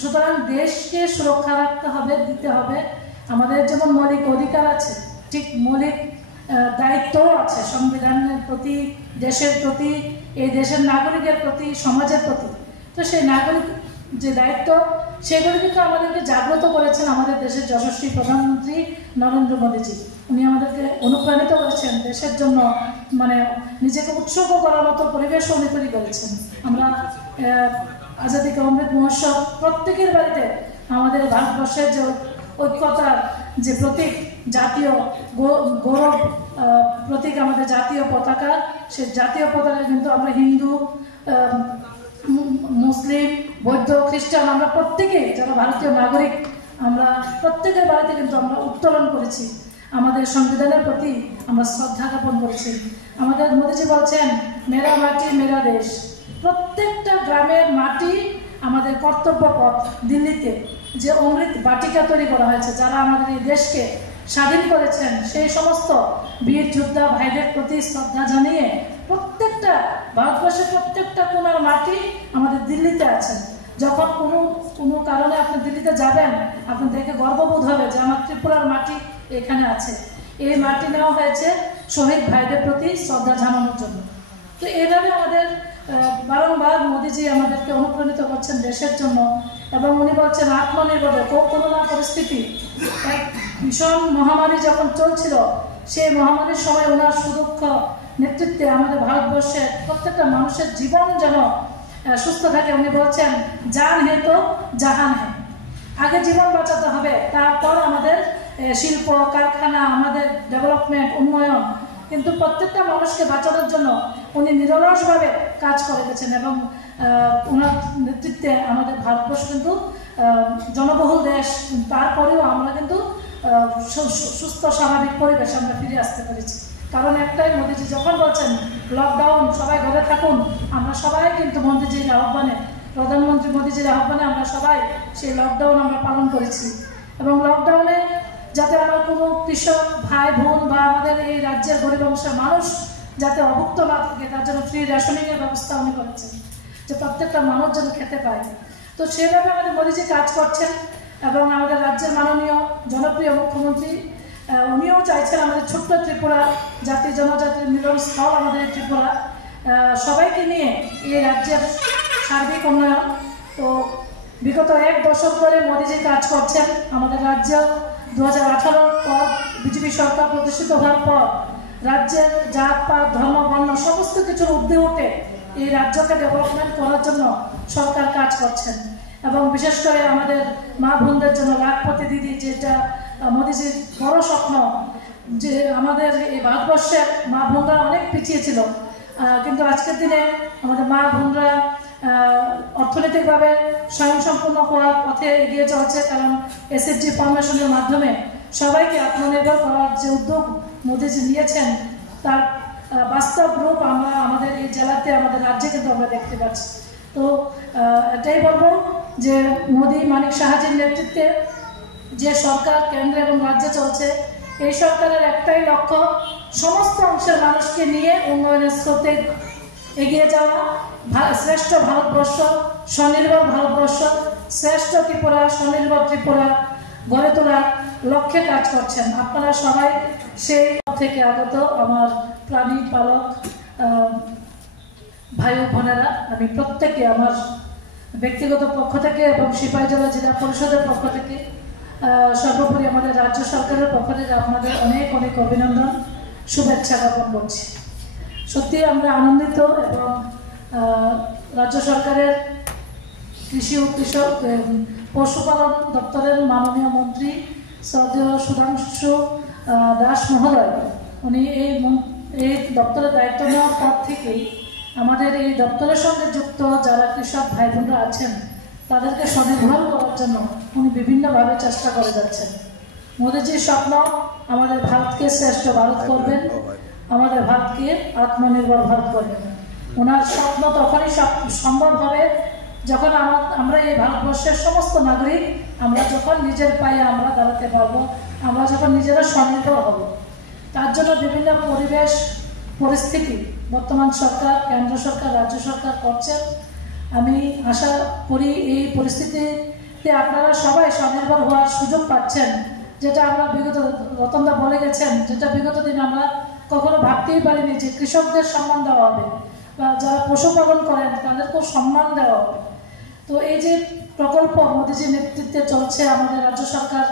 সুতরাং দেশকে সুরক্ষা রাখতে হবে, দিতে হবে। আমাদের যেমন মৌলিক অধিকার আছে, ঠিক মৌলিক দায়িত্বও আছে সংবিধানের প্রতি, দেশের প্রতি, এই দেশের নাগরিকের প্রতি, সমাজের প্রতি। তো সেই নাগরিক যে দায়িত্ব, সেগুলি কিন্তু আমাদেরকে জাগ্রত করেছেন আমাদের দেশের যশস্বী প্রধানমন্ত্রী নরেন্দ্র মোদীজি। উনি আমাদেরকে অনুপ্রাণিত করেছেন দেশের জন্য, মানে নিজেকে উৎসর্গ করার মতো পরিবেশ উনি তৈরি করেছেন। আমরা আজাদী কা অমৃত মহোৎসব প্রত্যেকের বাড়িতে আমাদের ভারতবর্ষের যে ঐক্যতার যে প্রতীক, জাতীয় গৌরব প্রতীক আমাদের জাতীয় পতাকা, সেই জাতীয় পতাকা কিন্তু আমরা হিন্দু, মুসলিম, বৌদ্ধ, খ্রিস্টান, আমরা প্রত্যেকেই যারা ভারতীয় নাগরিক, আমরা প্রত্যেকের বাড়িতে কিন্তু আমরা উত্তোলন করেছি, আমাদের সংবিধানের প্রতি আমরা শ্রদ্ধা জ্ঞাপন করেছি। আমাদের মোদীজি বলছেন মেরা মাটি মেরা দেশ। প্রত্যেকটা গ্রামের মাটি আমাদের কর্তব্য পথ। দিল্লিতে যে অমৃত বাটিকা তৈরি করা হয়েছে, যারা আমাদের এই দেশকে স্বাধীন করেছেন, সেই সমস্ত বীর যোদ্ধা ভাইদের প্রতি শ্রদ্ধা জানিয়ে প্রত্যেকটা ভারতবর্ষের প্রত্যেকটা কোনার মাটি আমাদের দিল্লিতে আছে। যখন কোনো কারণে আপনি দিল্লিতে যাবেন, আপনার দেখে গর্ববোধ হবে যে আমার ত্রিপুরার মাটি এখানে আছে। এই মাটি নেওয়া হয়েছে শহীদ ভাইদের প্রতি শ্রদ্ধা জানানোর জন্য। তো এইভাবে আমাদের বারংবার মোদীজি আমাদেরকে অনুপ্রাণিত করছেন দেশের জন্য, এবং উনি বলছেন আত্মনির্ভর। করোনা পরিস্থিতি, এক ভীষণ মহামারী যখন চলছিল, সেই মহামারীর সময় ওনার সুদক্ষ নেতৃত্বে আমাদের ভারতবর্ষের প্রত্যেকটা মানুষের জীবন যেন সুস্থ থাকে। উনি বলছেন জান হে তো জাহান হে। আগে জীবন বাঁচাতে হবে, তারপর আমাদের শিল্প কারখানা, আমাদের ডেভেলপমেন্ট, উন্নয়ন। কিন্তু প্রত্যেকটা মানুষকে বাঁচানোর জন্য উনি নিরলসভাবে কাজ করে গেছেন, এবং ওনার নেতৃত্বে আমাদের ভারতবর্ষ কিন্তু জনবহুল দেশ, তারপরেও আমরা কিন্তু সুস্থ স্বাভাবিক পরিবেশ আমরা ফিরে আসতে পেরেছি। কারণ একটাই, মোদীজি যখন বলছেন লকডাউন, সবাই ঘরে থাকুন, আমরা সবাই কিন্তু মোদীজির আহ্বানে, প্রধানমন্ত্রী মোদীজির আহ্বানে আমরা সবাই সেই লকডাউন আমরা পালন করেছি। এবং লকডাউনে যাতে আমার কোনো কৃষক ভাই বোন বা আমাদের এই রাজ্যের গরিব অংশের মানুষ যাতে অভুক্ত না থাকে, তার জন্য ফ্রি রেশনিংয়ের ব্যবস্থা উনি করেছেন, যে প্রত্যেকটা মানুষ যেন খেতে পায়। তো সেভাবে আমাদের মোদীজি কাজ করছেন, এবং আমাদের রাজ্যের মাননীয় জনপ্রিয় মুখ্যমন্ত্রী উনিও চাইছেন আমাদের ছোট্ট ত্রিপুরা, জাতি জনজাতির মিলনস্থল আমাদের ত্রিপুরা, সবাইকে নিয়ে এই রাজ্যের সার্বিক উন্নয়ন। তো বিগত 1 দশক ধরে মোদীজি কাজ করছেন। আমাদের রাজ্য 2018 পর বিজেপি সরকার প্রতিষ্ঠিত হওয়ার পর রাজ্যের জাত পাত ধর্ম বর্ণ সমস্ত কিছুর ঊর্ধ্বে উঠে এই রাজ্যকে ডেভেলপমেন্ট করার জন্য সরকার কাজ করছেন। এবং বিশেষ করে আমাদের মা বোনদের জন্য লাখপতি দিদি, যেটা মোদীজির বড় স্বপ্ন, যে আমাদের এই ভারতবর্ষের মা বোনরা অনেক পিছিয়ে ছিল, কিন্তু আজকের দিনে আমাদের মা বোনরা অর্থনৈতিকভাবে স্বয়ংসম্পূর্ণ হওয়ার পথে এগিয়ে চলছে। কারণ SHG ফাউন্ডেশনের মাধ্যমে সবাইকে আত্মনির্ভর করার যে উদ্যোগ মোদীজি নিয়েছেন, তার বাস্তব রূপ আমরা আমাদের এই জেলাতে, আমাদের রাজ্যে কিন্তু আমরা দেখতে পাচ্ছি। তো এটাই বলবো যে মোদী মানিক সাহাজির নেতৃত্বে যে সরকার কেন্দ্রে এবং রাজ্যে চলছে, এই সরকারের একটাই লক্ষ্য, সমস্ত অংশের মানুষকে নিয়ে উন্নয়নের স্রোতে এগিয়ে যাওয়া, শ্রেষ্ঠ ভারতবর্ষ, স্বনির্ভর ভারতবর্ষ, শ্রেষ্ঠ ত্রিপুরা, স্বনির্ভর ত্রিপুরা গড়ে তোলার লক্ষ্যে কাজ করছেন। আপনারা সবাই সেই থেকে আগত আমার প্রাণী পালক ভাই বোনেরা, আমি প্রত্যেকে আমার ব্যক্তিগত পক্ষ থেকে এবং সিপাহীজলা জেলা পরিষদের পক্ষ থেকে, সর্বোপরি আমাদের রাজ্য সরকারের পক্ষ থেকে আপনাদের অনেক অনেক অভিনন্দন, শুভেচ্ছা জ্ঞাপন করছি। সত্যি আমরা আনন্দিত, এবং রাজ্য সরকারের কৃষি ও কৃষক পশুপালন দপ্তরের মাননীয় মন্ত্রী শ্রদ্ধেয় সুধাংশু দাস মহোদয়, উনি এই দপ্তরের দায়িত্ব নেওয়ার পর থেকেই আমাদের এই দপ্তরের সঙ্গে যুক্ত যারা কৃষক ভাই বোনরা আছেন তাদেরকে স্বনির্ভর করার জন্য উনি বিভিন্নভাবে চেষ্টা করে যাচ্ছেন। মোদীজির স্বপ্ন আমাদের ভারতকে শ্রেষ্ঠ ভারত করবেন, আমাদের ভারতকে আত্মনির্ভর ভারত করবেন। ওনার স্বপ্ন তখনই সম্ভব হবে যখন আমরা এই ভারতবর্ষের সমস্ত নাগরিক আমরা যখন নিজের পায়ে আমরা দাঁড়াতে পারবো, আমরা যখন নিজেরা স্বনির্ভর হব। তার জন্য বিভিন্ন পরিবেশ পরিস্থিতি বর্তমান সরকার, কেন্দ্র সরকার, রাজ্য সরকার করছেন। আমি আশা করি এই পরিস্থিতিতে আপনারা সবাই স্বনির্ভর হওয়ার সুযোগ পাচ্ছেন, যেটা আমরা বিগত রতনদা বলে গেছেন, যেটা বিগত দিন আমরা কখনো ভাবতেই পারিনি যে কৃষকদের সম্মান দেওয়া হবে বা যারা পশুপালন করেন তাদেরকেও সম্মান দেওয়া হবে। তো এই যে প্রকল্প মোদীজির নেতৃত্বে চলছে, আমাদের রাজ্য সরকার,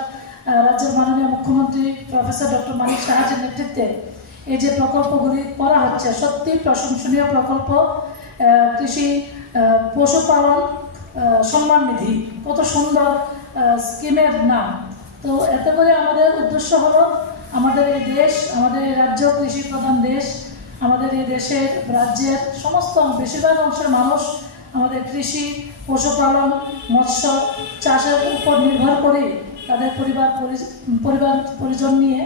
রাজ্যের মাননীয় মুখ্যমন্ত্রী প্রফেসর ডক্টর মানিক সাহাজির নেতৃত্বে এই যে প্রকল্পগুলি করা হচ্ছে সত্যি প্রশংসনীয় প্রকল্প। কৃষি পশুপালন সম্মান নিধি, কত সুন্দর স্কিমের নাম। তো এতে করে আমাদের উদ্দেশ্য হলো আমাদের এই দেশ, আমাদের এই রাজ্য কৃষি প্রধান দেশ, আমাদের এই দেশের রাজ্যের সমস্ত বেশিরভাগ অংশের মানুষ আমাদের কৃষি পশুপালন মৎস্য চাষের উপর নির্ভর করে তাদের পরিবার পরিজন নিয়ে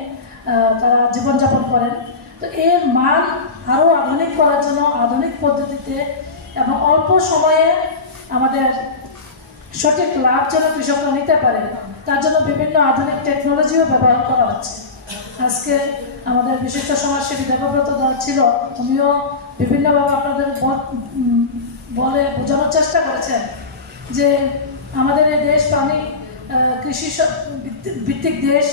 তারা জীবনযাপন করেন। তো এর মান আরও আধুনিক করার জন্য আধুনিক পদ্ধতিতে এবং অল্প সময়ে আমাদের সঠিক লাভ যেন কৃষকরা নিতে পারে তার জন্য বিভিন্ন আধুনিক টেকনোলজিও ব্যবহার করা হচ্ছে। আজকে আমাদের বিশিষ্ট সমাজসেবী দেবব্রত দল ছিল, উনিও বিভিন্নভাবে আপনাদের বলে বোঝানোর চেষ্টা করেছেন যে আমাদের এই দেশ প্রাণী কৃষি ভিত্তিক দেশ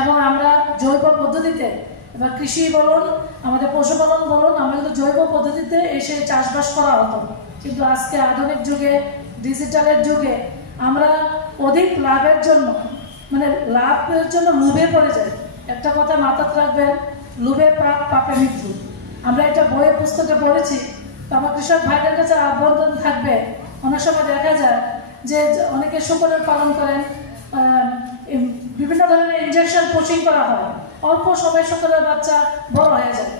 এবং আমরা জৈব পদ্ধতিতে এবার কৃষি বলুন, আমাদের পশুপালন বলুন, আমরা কিন্তু জৈব পদ্ধতিতে এসে চাষবাস করা হতো। কিন্তু আজকে আধুনিক যুগে, ডিজিটালের যুগে আমরা অধিক লাভের জন্য লাভের জন্য লোভে পড়ে যাই। একটা কথা মাথায় রাখবেন, লোভে পাপ, পাপে মৃত্যু। আমরা এটা বইয়ে পুস্তকে পড়েছি। তো আমার কৃষক ভাইদের কাছে আহ্বান থাকবে, অনেক সময় দেখা যায় যে অনেকে শূকরের পালন করেন, বিভিন্ন ধরনের ইনজেকশন কোচিং করা হয়, অল্প সময় শূকরের বাচ্চা বড় হয়ে যায়।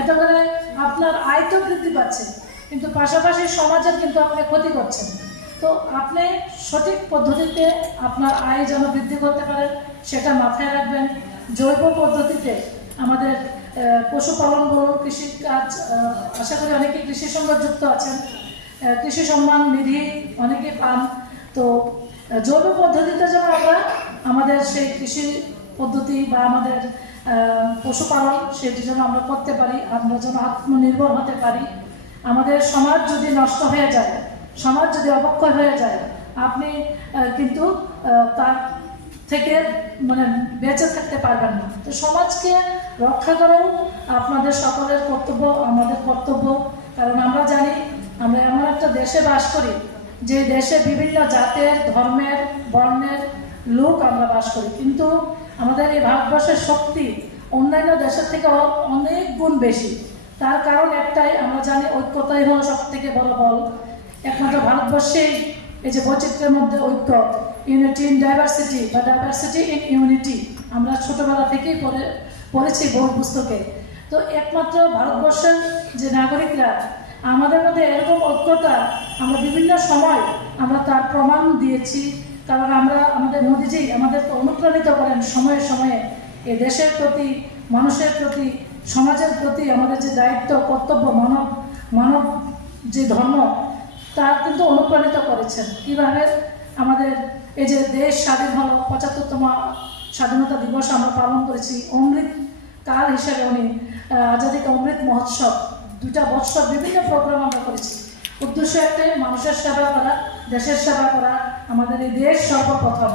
এতে করে আপনার আয় তো বৃদ্ধি পাচ্ছে, কিন্তু পাশাপাশি সমাজের কিন্তু আপনি ক্ষতি করছেন। তো আপনি সঠিক পদ্ধতিতে আপনার আয় যেন বৃদ্ধি করতে পারেন সেটা মাথায় রাখবেন। জৈব পদ্ধতিতে আমাদের পশুপালন বলুন, কৃষিকাজ, আশা করি অনেকেই কৃষির সঙ্গে যুক্ত আছেন, কৃষি সম্মান নিধি অনেকেই পান। তো জৈব পদ্ধতিতে যেন আমরা আমাদের সেই কৃষি পদ্ধতি বা আমাদের পশুপালন সেটি যেন আমরা করতে পারি, আমরা যেন আত্মনির্ভর হতে পারি। আমাদের সমাজ যদি নষ্ট হয়ে যায়, সমাজ যদি অবক্ষয় হয়ে যায়, আপনি কিন্তু তার থেকে বেঁচে থাকতে পারবেন না। তো সমাজকে রক্ষা করাও আপনাদের সকলের কর্তব্য, আমাদের কর্তব্য। কারণ আমরা জানি আমরা এমন একটা দেশে বাস করি যে দেশে বিভিন্ন জাতের, ধর্মের, বর্ণের লোক আমরা বাস করি, কিন্তু আমাদের এই ভারতবর্ষের শক্তি অন্যান্য দেশের থেকে অনেক গুণ বেশি। তার কারণ একটাই, আমরা জানি ঐক্যতাই হলো সব থেকে বড় বল। একমাত্র ভারতবর্ষেই এই যে বৈচিত্র্যের মধ্যে ঐক্য, ইউনিটি ইন ডাইভার্সিটি বা ডাইভার্সিটি ইন ইউনিটি, আমরা ছোটবেলা থেকেই পড়েছি বই পুস্তকে। তো একমাত্র ভারতবর্ষের যে নাগরিকরা আমাদের মধ্যে এরকম ঐক্যতা আমরা বিভিন্ন সময় আমরা তার প্রমাণ দিয়েছি। কারণ আমরা আমাদের মোদীজি আমাদেরকে অনুপ্রাণিত করেন সময়ে সময়ে এই দেশের প্রতি, মানুষের প্রতি, সমাজের প্রতি আমাদের যে দায়িত্ব, কর্তব্য, মানব যে ধর্ম, তার কিন্তু অনুপ্রাণিত করেছেন। কীভাবে আমাদের এই যে দেশ স্বাধীন হলো, ৭৫তম স্বাধীনতা দিবস আমরা পালন করেছি অমৃত কাল হিসেবে। উনি আজাদি কা অমৃত মহোৎসব 2টা বছর বিভিন্ন প্রোগ্রাম আমরা করেছি। উদ্দেশ্য একটাই, মানুষের সেবা করা, দেশের সেবা করা, আমাদের এই দেশ সর্বপ্রথম।